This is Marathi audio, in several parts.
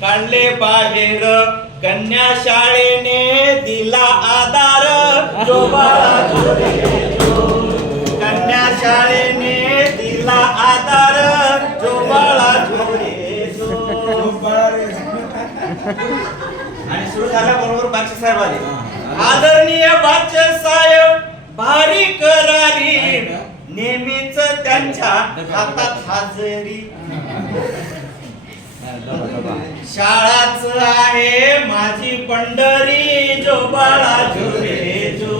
काढले बाहेर. कन्या शाळेने दिला आधार. कन्या शाळेने दिला आधार. जो आणि सुरू झाल्याबरोबर बाक्ष साहेब आले आदरणीय बादशाह साहेब भारी करारी. नेहमीच त्यांच्या हातात हाजरी. शाळाच आहे माझी पंढरी जो बाळा झुरे जो.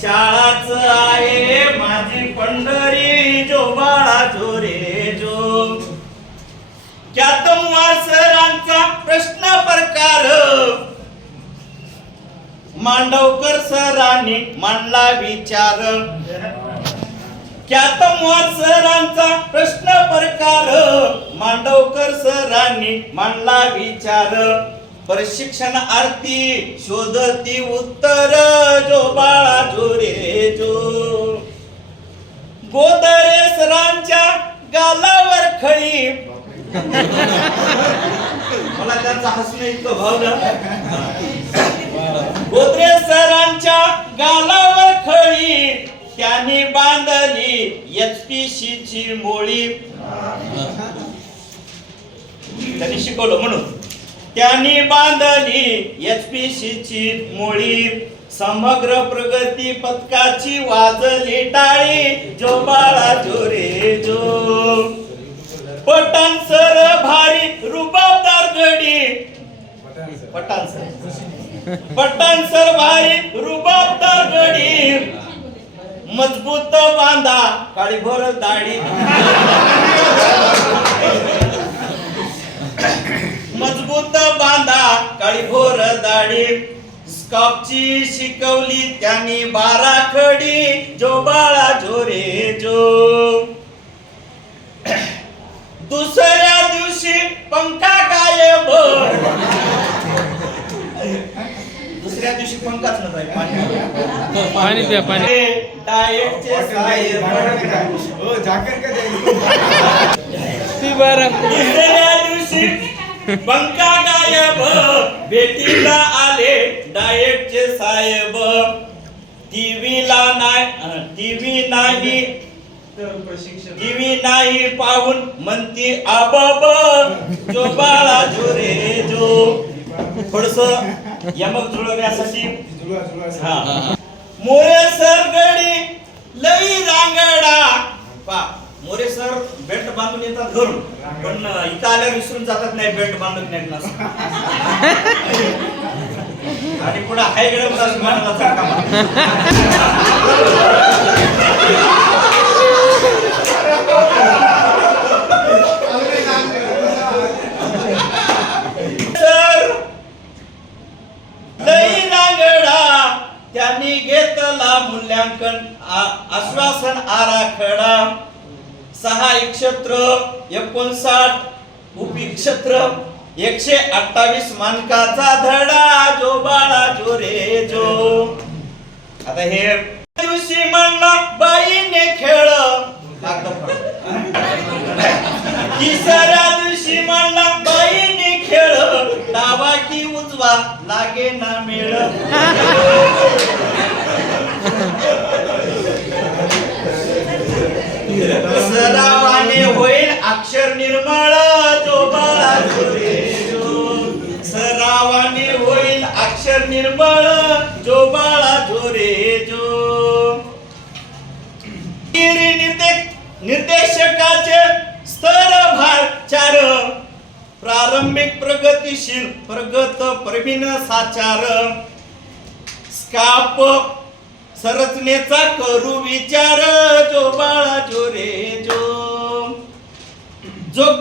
शाळाच आहे माझी पंढरी जो बाळा झुरे जो. ख्यातमवार सरांचा प्रश्न प्रकार. मांडवकर सरांनी मांडला विचार. ख्यातमवार सरांचा प्रश्न प्रकार. मांडव मांडवकर सरांनी मांडला विचार. प्रशिक्षण आरती शोधती उत्तर जो बाळा जोरे जो. गोदरे सरांच्या गालावर खळी. मला त्यांचा हसणं इतकं भावलं. गोदरे सरांच्या गालावर खळी. त्यांनी बांधली एचपीसी ची मोळी. त्यांनी शिकवलं म्हणून. त्यांनी बांधली एचपीसी ची मोळी समग्र प्रगती पथकाची वाजली टाळी जो बाळा जोरे जो. पटान सर भारी रुबाबदार गडी. पटान सर. पटान सर भारी रुबाबदार गडी. मजबूत बांधा काळीभर दाढी मजबूत बांधा काळीभोर दाढी स्कॉपची शिकवली त्यांनी बारा खडी जो बाळा जोरे जो दुसऱ्या दिवशी पंखा गायब. दुसऱ्या दिवशी पंखाच नव्हता पाणी. पाणी प्या पाणी. डाएटचे साहेब हो जाकर का दुसऱ्या दिवशी पंखा गायब भेटीला आले डाएटचे साहेब. टीव्हीला नाही टीव्ही नाही. टीव्ही नाही पाहून म्हणती आबाब जो बाळा जोरे जो. थोडस यमक जुळवण्यासाठी. जुळवा जुळवा हा. मोरे सर गडी लई रांगडा. पा मोरे सर बेल्ट बांधून येतात घरून. पण इथं आल्यावर विसरून जातात नाही बेल्ट बांधून नाही आणि पुढे हाय गडे सर लई त्यांनी घेतला मूल्यांकन आ- आश्वासन आराखडा. सहा क्षेत्र एकोणसाठ उपक्षेत्र एकशे अठ्ठावीस मानकाचा धडा जो बाळा जो रे जो. आता हे दिवशी म्हणला बाईने खेळ तिसऱ्या दिवशी म्हणला बाईने खेळ डावा की उजवा लागे ना मेळ. अक्षर निर्मळ जो जो सरावाने होईल अक्षर निर्मळ जो बाळा जो रे जो निर्देशकाचे स्तर भार चार. प्रारंभिक प्रगतीशील प्रगत प्रवीण साचार. स्काप संरचनेचा करू विचार जो बाळा जो रे जो जो